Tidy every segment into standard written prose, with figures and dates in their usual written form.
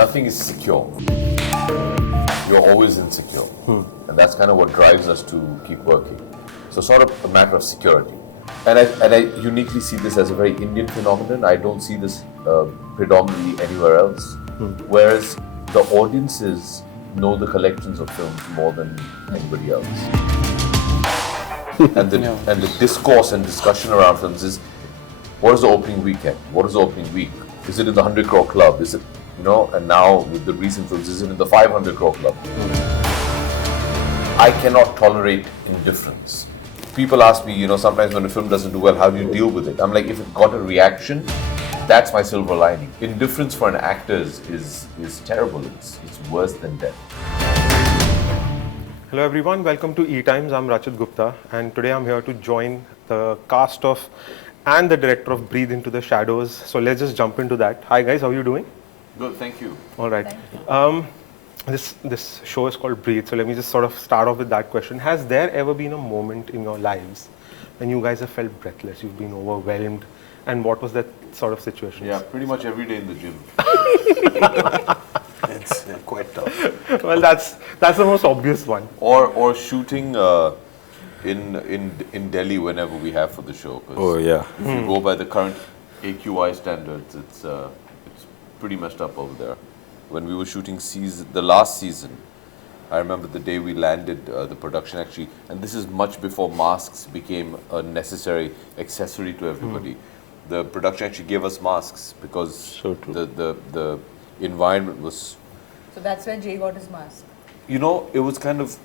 nothing is secure. You're always insecure. And that's kind of what drives us to keep working. So sort of a matter of security. And I uniquely see this as a very Indian phenomenon. I don't see this predominantly anywhere else. Whereas the audiences know the collections of films more than anybody else. And the discourse and discussion around films is, what is the opening weekend? What is the opening week? Is it in the 100 crore club? Is it, and now with the recent films, is it in the 500 crore club? I cannot tolerate indifference. People ask me, sometimes when a film doesn't do well, how do you deal with it? I'm like, if it got a reaction, that's my silver lining. Indifference for an actor is terrible. It's worse than death. Hello everyone, welcome to ETimes. I'm Rachit Gupta, and today I'm here to join the cast of and the director of Breathe Into the Shadows. So let's just jump into that. Hi guys, how are you doing? Good, thank you. All right. This show is called Breathe, so let me just sort of start off with that question. Has there ever been a moment in your lives when you guys have felt breathless, you've been overwhelmed, and what was that sort of situation? Yeah, pretty much every day in the gym. It's quite tough. Well, that's the most obvious one. Or shooting in Delhi whenever we have for the show. Oh yeah. If you go by the current AQI standards, it's pretty messed up over there. When we were shooting the last season, I remember the day we landed, the production actually, and this is much before masks became a necessary accessory to everybody. The production actually gave us masks because the environment was... So that's where Jay got his mask. It was kind of,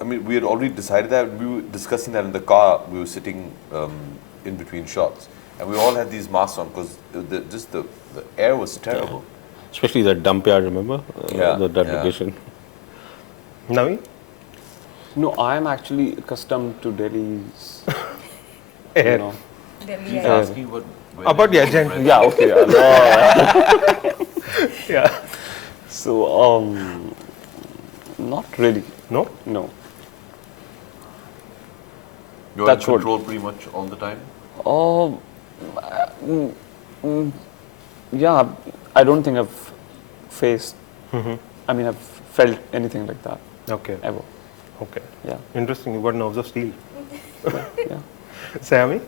we had already decided that. We were discussing that in the car. We were sitting in between shots. And we all had these masks on because the air was terrible. Yeah. Especially that dump yard, remember? That location. Naveen? No, I am actually accustomed to Delhi's Air. Delhi He's air. asking what... About the agenda. Yeah, okay. Yeah. So, not really. No? No. You're That's in what- control pretty much all the time? Yeah, I don't think I've faced, I've felt anything like that, Okay. ever. Okay. Yeah. Interesting. You got nerves of steel. Yeah. Saiyami?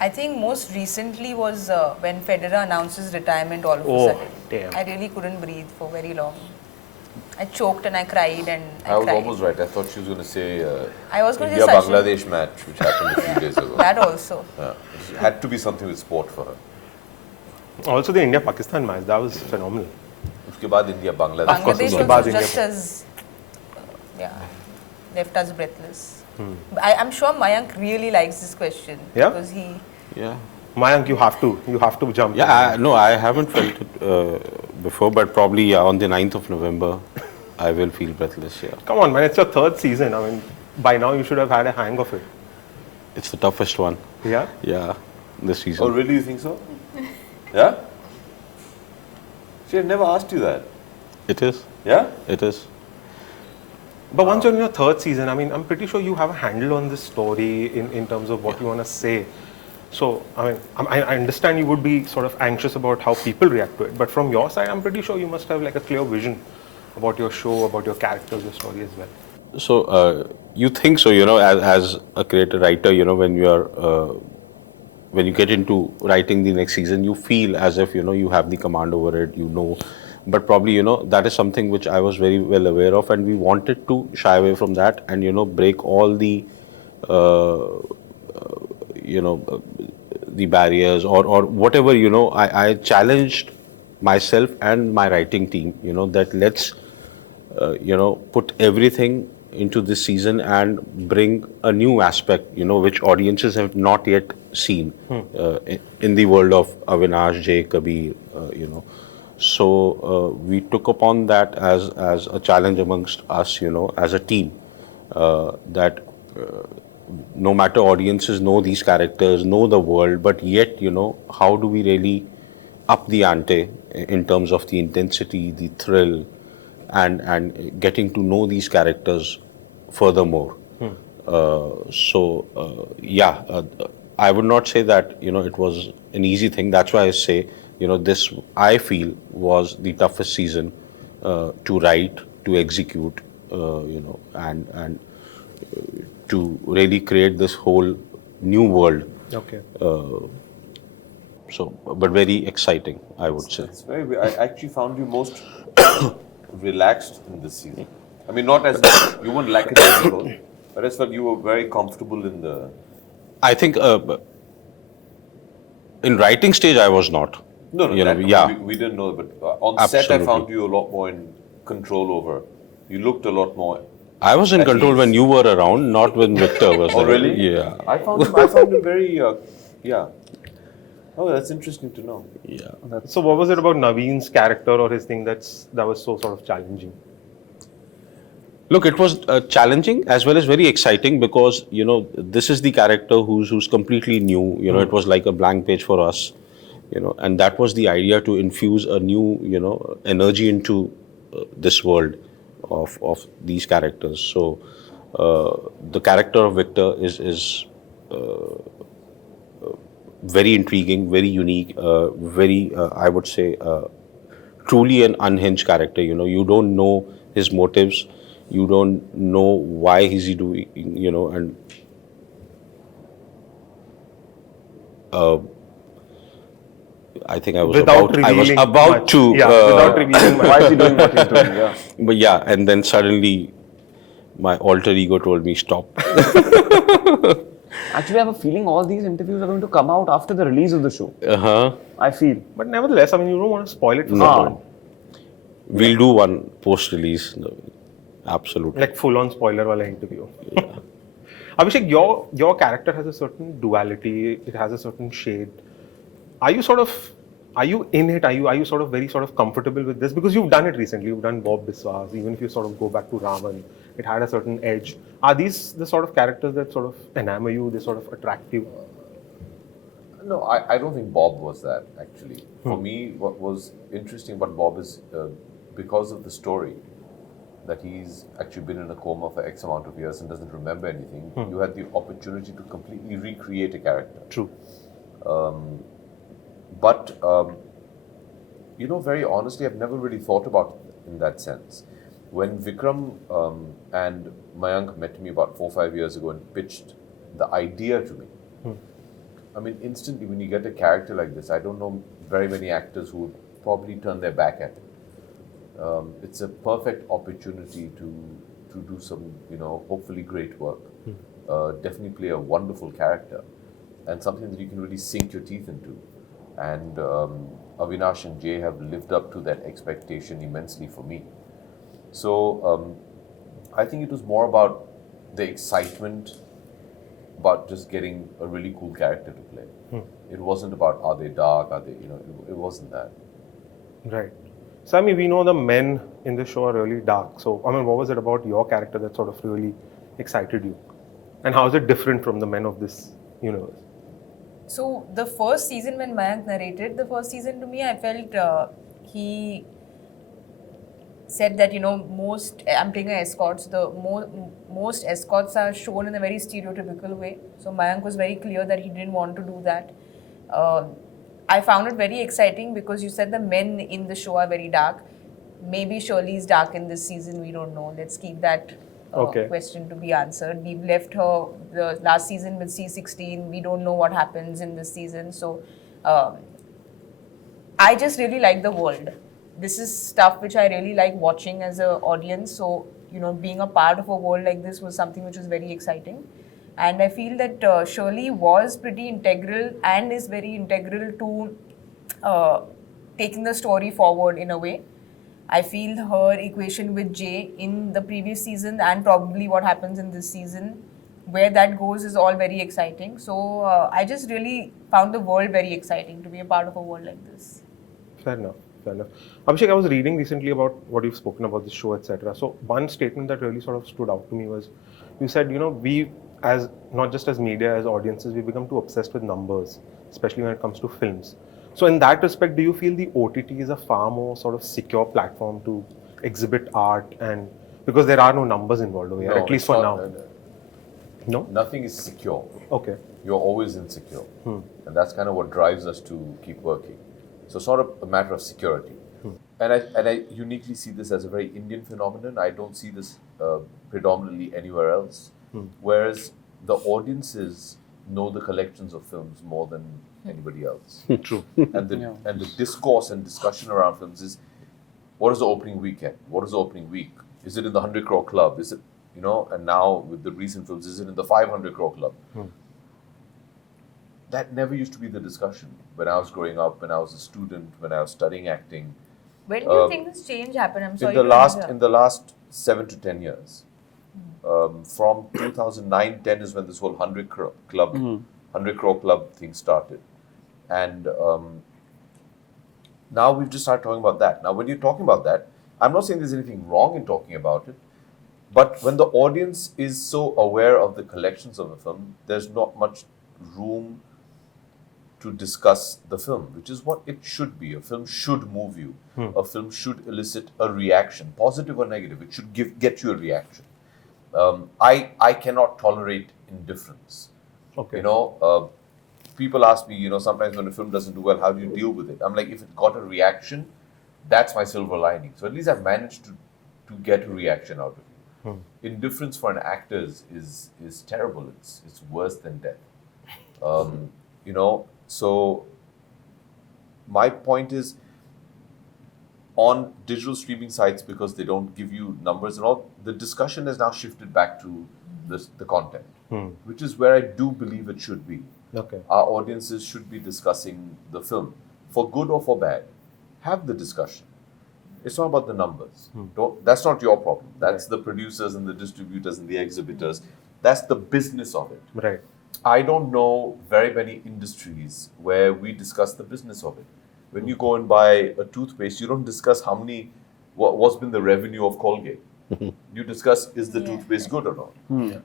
I think most recently was when Federer announced his retirement all of Oh, a sudden. damn. I really couldn't breathe for very long. I choked and I cried and I was cried. almost right. I thought she was going to say I was going to say Sachin. India-Bangladesh match, which happened a few days ago. That also. It had to be something with sport for her. Also the India-Pakistan match, that was phenomenal. Uske baad India-Bangladesh. Bangladesh उसके बाद was India just as, left us breathless. I'm sure Mayank really likes this question. Yeah? Because he... Yeah. Mayank, you have to jump. Yeah, I haven't felt it before, but probably on the 9th of November, I will feel breathless, yeah. Come on, man, it's your third season. By now you should have had a hang of it. It's the toughest one, Yeah? yeah, this season. Oh, really? You think so? Yeah? She had never asked you that. It is, Yeah? it is. But once you're in your third season, I'm pretty sure you have a handle on this story in terms of what you want to say. So, I understand you would be sort of anxious about how people react to it. But from your side, I'm pretty sure you must have like a clear vision about your show, about your characters, your story as well. So, you think so, as a creator writer, when when you get into writing the next season, you feel as if, you have the command over it, but probably, that is something which I was very well aware of, and we wanted to shy away from that and, break all the, the barriers or whatever, I challenged myself and my writing team, that let's, put everything into this season and bring a new aspect, which audiences have not yet seen in the world of Avinash, Jay, Kabir, So we took upon that as a challenge amongst us, as a team, that no matter audiences know these characters, know the world, but yet, how do we really up the ante in terms of the intensity, the thrill, and getting to know these characters furthermore. I would not say that, it was an easy thing. That's why I say this I feel was the toughest season to write, to execute, and to really create this whole new world. Okay. So, but very exciting, I would say. It's very. I actually found you most relaxed in this season. I mean, not as you weren't lackadaisical, but as well you were very comfortable in the. I think in writing stage I was not. No, no, that, yeah. we didn't know, but on set I Absolutely. found you a lot more in control over. You looked a lot more. I was in At control ease. when you were around, not when Victor was Oh, there. really? Yeah. I found him very. Yeah. Oh, that's interesting to know. Yeah. So what was it about Naveen's character or his thing that was so sort of challenging? Look, it was challenging as well as very exciting because this is the character who's completely new. It was like a blank page for us. And that was the idea, to infuse a new energy into this world of these characters. So the character of Victor is very intriguing, very unique, very I would say truly an unhinged character. You don't know his motives, you don't know why is he doing, and I think I was Without about revealing much. to without revealing much. Why is he doing what he's doing? Yeah. but yeah, and then suddenly my alter ego told me stop. Actually, I have a feeling all these interviews are going to come out after the release of the show. I feel. But nevertheless, I mean, you don't want to spoil it for No. someone. We'll do one post-release. No, absolutely. Like full-on spoiler wala interview. Abhishek, your character has a certain duality. It has a certain shade. Are you in it? Are you sort of very sort of comfortable with this? Because you've done it recently. You've done Bob Biswas. Even if you sort of go back to Raman, it had a certain edge. Are these the sort of characters that sort of enamor you? They sort of attract you? No, I don't think Bob was that, actually. For me, what was interesting about Bob is because of the story, that he's actually been in a coma for X amount of years and doesn't remember anything, you had the opportunity to completely recreate a character. True. But, very honestly, I've never really thought about it in that sense. When Vikram and Mayank met me about 4 or 5 years ago and pitched the idea to me, I mean, instantly when you get a character like this, I don't know very many actors who would probably turn their back at it. It's a perfect opportunity to do some, hopefully great work. Definitely play a wonderful character and something that you can really sink your teeth into. And Avinash and Jay have lived up to that expectation immensely for me. So I think it was more about the excitement about just getting a really cool character to play. It wasn't about are they dark, are they, it wasn't that. Right. So, I mean, we know the men in the show are really dark. So, I mean, what was it about your character that sort of really excited you? And how is it different from the men of this universe? So the first season when Mayank narrated the first season to me, I felt he said that most I'm taking escorts. The most escorts are shown in a very stereotypical way. So Mayank was very clear that he didn't want to do that. I found it very exciting because you said the men in the show are very dark. Maybe Shirley's dark in this season. We don't know. Let's keep that question to be answered. We've left her the last season with C16. We don't know what happens in this season. So I just really like the world. This is stuff which I really like watching as an audience. So, being a part of a world like this was something which was very exciting. And I feel that Shirley was pretty integral and is very integral to taking the story forward in a way. I feel her equation with Jay in the previous season and probably what happens in this season, where that goes is all very exciting. So I just really found the world very exciting to be a part of a world like this. Fair enough. Abhishek, I was reading recently about what you've spoken about the show, etc. So one statement that really sort of stood out to me was, you said, we as not just as media, as audiences, we become too obsessed with numbers, especially when it comes to films. So in that respect, do you feel the OTT is a far more sort of secure platform to exhibit art, and because there are no numbers involved over here, at least for now? No? Nothing is secure. Okay. You're always insecure. And that's kind of what drives us to keep working. So it's not a matter of security. And I uniquely see this as a very Indian phenomenon. I don't see this predominantly anywhere else. Whereas the audiences know the collections of films more than anybody else. True. And the discourse and discussion around films is, what is the opening weekend? What is the opening week? Is it in the 100 crore club? Is it, and now with the recent films, is it in the 500 crore club? That never used to be the discussion when I was growing up, when I was a student, when I was studying acting. When do you think this change happened? I'm sorry. In the last 7 to 10 years. From 2009-10 is when this whole 100 crore club thing started. And now we've just started talking about that. Now, when you're talking about that, I'm not saying there's anything wrong in talking about it, but when the audience is so aware of the collections of a film, there's not much room to discuss the film, which is what it should be. A film should move you. A film should elicit a reaction, positive or negative. It should get you a reaction. I cannot tolerate indifference. Okay. People ask me, sometimes when a film doesn't do well, how do you deal with it? I'm like, if it got a reaction, that's my silver lining. So at least I've managed to get a reaction out of it. Indifference for an actor is terrible. It's worse than death. So my point is, on digital streaming sites, because they don't give you numbers and all, the discussion has now shifted back to the content, which is where I do believe it should be. Okay. Our audiences should be discussing the film, for good or for bad. Have the discussion. It's not about the numbers. That's not your problem. That's the producers and the distributors and the exhibitors. That's the business of it. Right. I don't know very many industries where we discuss the business of it. When you go and buy a toothpaste, you don't discuss what's been the revenue of Colgate. You discuss, is the toothpaste good or not?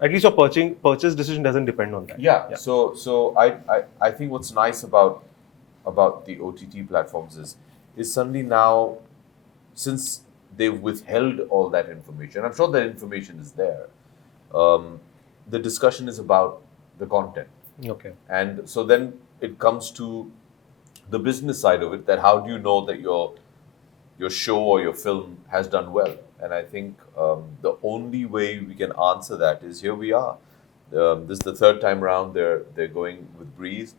At least your purchase decision doesn't depend on that. Yeah. So I think what's nice about the OTT platforms is suddenly now, since they've withheld all that information, I'm sure that information is there. The discussion is about the content. Okay. And so then it comes to the business side of it, that how do you know that your show or your film has done well? And I think the only way we can answer that is, here we are. This is the third time around they're going with Breathe.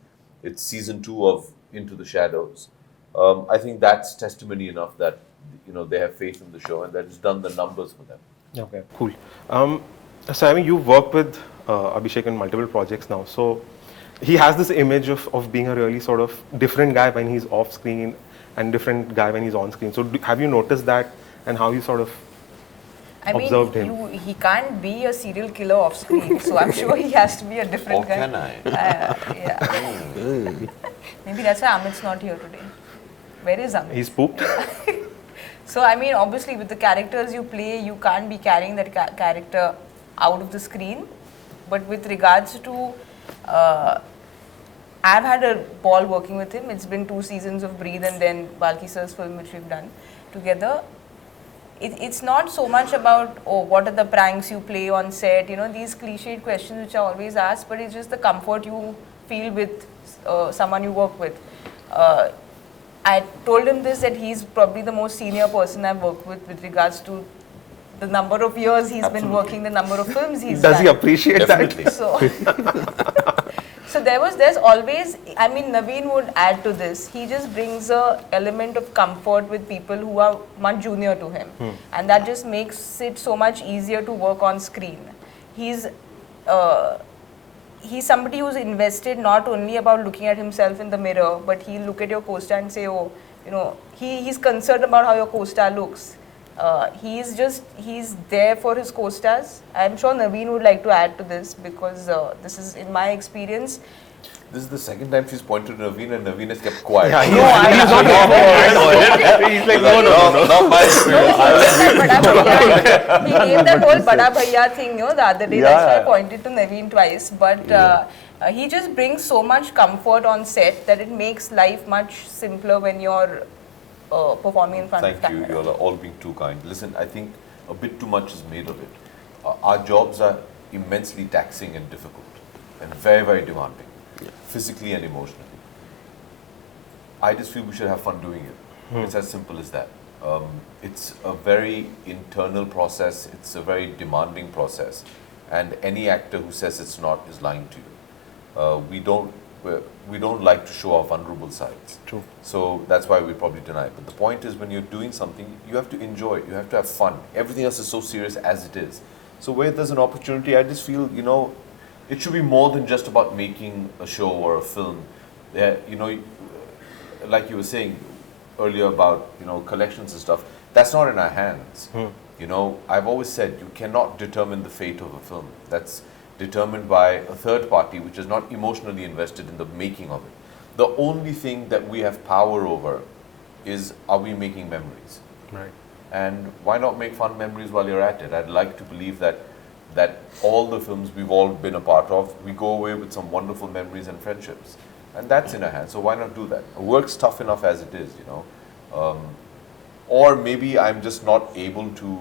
It's season 2 of Into the Shadows. I think that's testimony enough that they have faith in the show and that it's done the numbers for them. Okay, cool. So I mean, you've worked with Abhishek in multiple projects now. So he has this image of being a really sort of different guy when he's off screen and different guy when he's on screen. So have you noticed that, and how you sort of observed him? He can't be a serial killer off screen, so I'm sure he has to be a different Or guy. can I? Yeah. Maybe that's why Amit's not here today. Where is Amit? He's pooped. So I mean, obviously with the characters you play, you can't be carrying that character out of the screen. But with regards to, I've had a ball working with him. It's been 2 seasons of Breathe and then Balki sir's film, which we've done together. It's not so much about, what are the pranks you play on set, these cliched questions which are always asked, but it's just the comfort you feel with someone you work with. I told him this, that he's probably the most senior person I've worked with regards to the number of years he's been working, the number of films he's done. Does he appreciate Definitely. that? So there's always, I mean, Naveen would add to this. He just brings a element of comfort with people who are much junior to him. And that just makes it so much easier to work on screen. He's somebody who's invested not only about looking at himself in the mirror, but he'll look at your co-star and say, he's concerned about how your co-star looks. He's there for his co-stars. I'm sure Naveen would like to add to this, because this is, in my experience. This is the second time she's pointed to Naveen and Naveen has kept quiet. Yeah, he's not he's like, no. Not my experience. He gave that whole Bada Bhaiya thing, the other day. That's why I pointed to Naveen twice. But he just brings so much comfort on set that it makes life much simpler when you're performing in front of camera. Thank you. You all are all being too kind. Listen, I think a bit too much is made of it. Our jobs are immensely taxing and difficult and very, very demanding, physically and emotionally. I just feel we should have fun doing it. It's as simple as that. It's a very internal process. It's a very demanding process, and any actor who says it's not is lying to you. We don't like to show our vulnerable sides. True. So that's why we probably deny it. But the point is, when you're doing something, you have to enjoy it. You have to have fun. Everything else is so serious as it is. So where there's an opportunity, I just feel, it should be more than just about making a show or a film. Like you were saying earlier about, collections and stuff, that's not in our hands. I've always said you cannot determine the fate of a film. That's determined by a third party which is not emotionally invested in the making of it. The only thing that we have power over is, are we making memories? Right. And why not make fun memories while you're at it? I'd like to believe that all the films we've all been a part of, we go away with some wonderful memories and friendships. And that's in our hands, so why not do that? Work's tough enough as it is, Or maybe I'm just not able to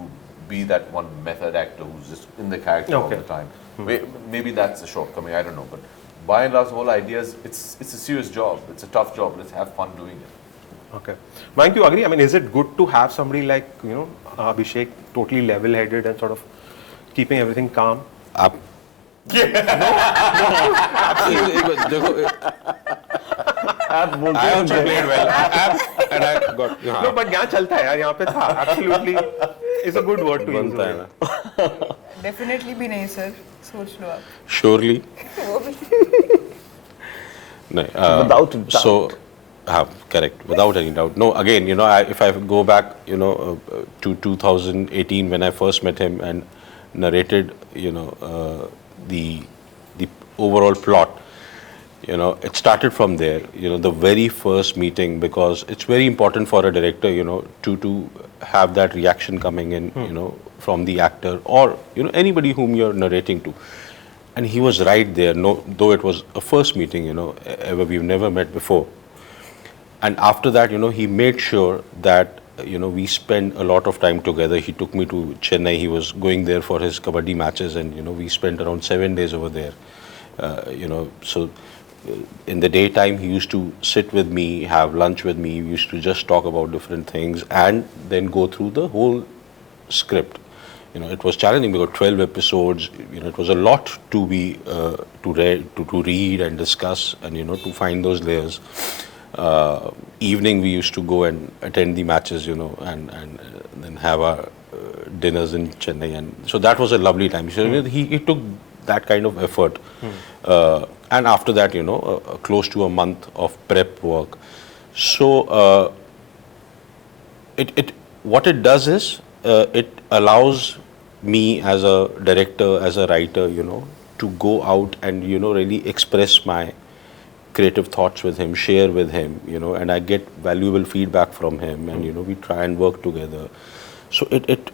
be that one method actor who's just in the character all the time. Maybe that's a shortcoming, I don't know. But by and large, the whole idea is it's a serious job. It's a tough job. Let's have fun doing it. Okay. Mayank, you agree? I mean, is it good to have somebody like, Abhishek, totally level-headed and sort of keeping everything calm? I also played well. And I got. No, but यहाँ चलता है यार, यहाँ पे था. Absolutely is a good word to use. बनता है ना. Definitely भी नहीं sir. सोच लो आप. Surely. No, Without a doubt. So, correct. Without any doubt. No, again, if I go back, to 2018 when I first met him and narrated, the overall plot. It started from there. The very first meeting, because it's very important for a director, to have that reaction coming in, from the actor or anybody whom you're narrating to. And he was right there. Though it was a first meeting, we've never met before. And after that, he made sure that we spend a lot of time together. He took me to Chennai. He was going there for his kabaddi matches, and we spent around 7 days over there. So in the daytime, he used to sit with me, have lunch with me. We used to just talk about different things, and then go through the whole script. It was challenging because 12 episodes. It was a lot to be to read and discuss, and to find those layers. Evening we used to go and attend the matches, and then have our dinners in Chennai, and so that was a lovely time. So he took that kind of effort, and after that, close to a month of prep work. So what it does is it allows me as a director, as a writer, to go out and really express my creative thoughts with him, share with him, and I get valuable feedback from him, and we try and work together. So it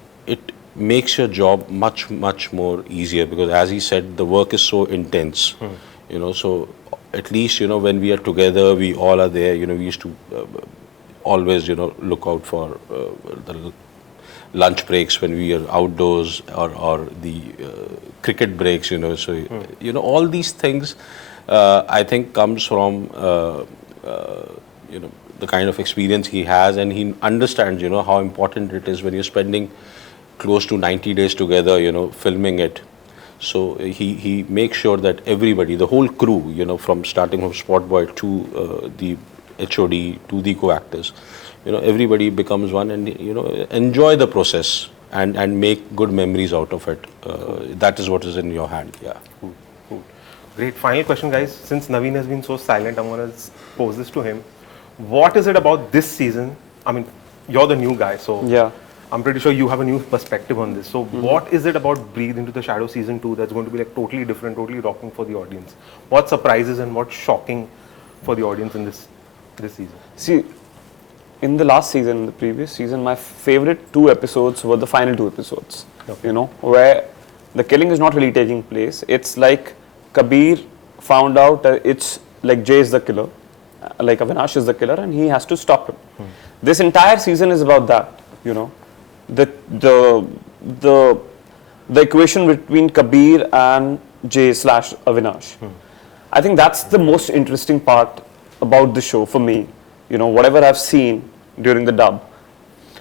makes your job much more easier, because as he said, the work is so intense. So at least when we are together, we all are there. We used to always look out for the lunch breaks when we are outdoors, or the cricket breaks. So all these things. I think comes from the kind of experience he has, and he understands how important it is when you're spending close to 90 days together, filming it. So he makes sure that everybody, the whole crew, from starting from spot boy to the HOD to the co-actors, everybody becomes one, and enjoy the process and make good memories out of it. That is what is in your hand. Yeah. Cool. Great. Final question, guys. Since Naveen has been so silent, I'm going to pose this to him. What is it about this season? I mean, you're the new guy, so yeah, I'm pretty sure you have a new perspective on this. So what is it about Breathe Into the Shadow season 2 that's going to be like totally different, totally rocking for the audience? What surprises and what's shocking for the audience in this season? See, in the last season, the previous season, my favorite 2 episodes were the final 2 episodes. Okay. Where the killing is not really taking place. It's like Kabir found out that it's like Jay is the killer, like Avinash is the killer, and he has to stop him. This entire season is about that, the equation between Kabir and Jay / Avinash. I think that's the most interesting part about the show for me, whatever I've seen during the dub,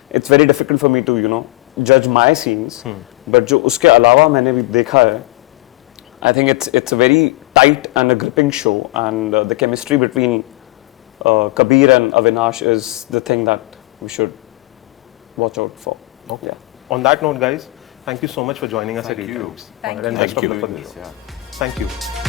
it's very difficult for me to judge my scenes. But जो उसके अलावा मैंने भी देखा है, I think it's a very tight and a gripping show, and the chemistry between Kabir and Avinash is the thing that we should watch out for. Okay. Yeah. On that note, guys, thank you so much for joining us Thank at you. ETimes. Thank And you. best of luck for the Doing this, show. yeah. Thank you.